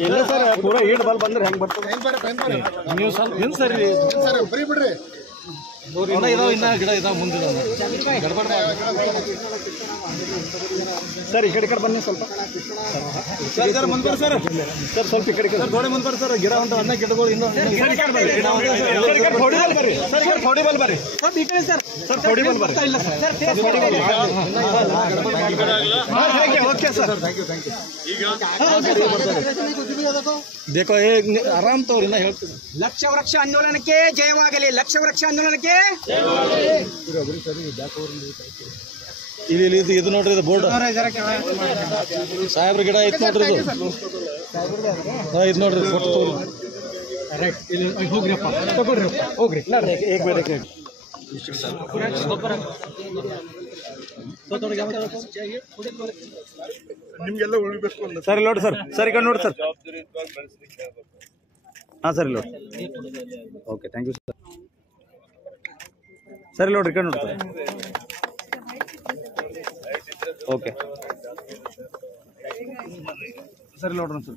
ಇಲ್ಲ ಸರ್ ಪೂರ ಈಡ್ ಬಲ್ ಬಂದ್ರೆ ಹೆಂಗ್ ಬರ್ತದೆ ನೀವು ಸ್ವಲ್ಪ ಹಿಂದ್ ಸರ್ ಫ್ರೀ ಬಿಡ್ರಿ ಇನ್ನ ಗಿಡ ಇದಾವ ಮುಂದೆ ಸರ್ ಈ ಕಡೆ ಬನ್ನಿ ಸ್ವಲ್ಪ ಸರ್ ಇದರ ಮುಂದೆ ಸರ್ ಸರ್ ಸ್ವಲ್ಪ ಈ ಕಡೆ ಗೋಡೆ ಮುಂದೆ ಬರ್ರಿ ಸರ್ ಗಿಡ ಒಂದು ಅನ್ನ ಗಿಡಗಳು ಇನ್ನೂ ಬರ್ರಿ ಸರ್ ಥೋಡಿ ಬಲ್ ಬರ್ರಿ ಸರ್ ಥೋಡಿ ಬಲ್ ಬರ್ರಿ ಇಲ್ಲ ಸರ್ ಓಕೆ ಸರ್ देखो आराम तो ಹೇಳ್ತೀನಿ ಲಕ್ಷ ವೃಕ್ಷ ಆಂದೋಲನಕ್ಕೆ ಜಯವಾಗಲಿ ಲಕ್ಷ ವೃಕ್ಷ ಆಂದೋಲನಕ್ಕೆ ಇದು ನೋಡ್ರಿ ಇದು ಬೋರ್ಡ್ ಸಾಹೇಬ್ರ ಗಿಡ ಐತ್ ನೋಡ್ರಿ ಇದು ನೋಡ್ರಿ ಫೋಟೋ ಹೋಗ್ರಿಪ್ಪ ತಗೊಳ್ರಿಪ್ಪ ಹೋಗ್ರಿ ಏಕ್ ಬೇಡ ನಿಮ್ಗೆಲ್ಲ ಉಳಿಬೇಕು ಸರ್ ಇಲ್ಲಿ ನೋಡಿ ಸರ್ ಸರ್ ಈ ಕಡೆ ನೋಡಿ ಸರ್ ಹಾಂ ಸರ್ ಇಲ್ಲಿ ನೋಡಿ okay thank you sir sir ಇಲ್ಲಿ ನೋಡ್ರಿ ಈ ಕಡೆ ನೋಡಿ ಸರ್ ಓಕೆ ಸರ್ ಇಲ್ಲಿ ನೋಡ್ರಿ ಸರ್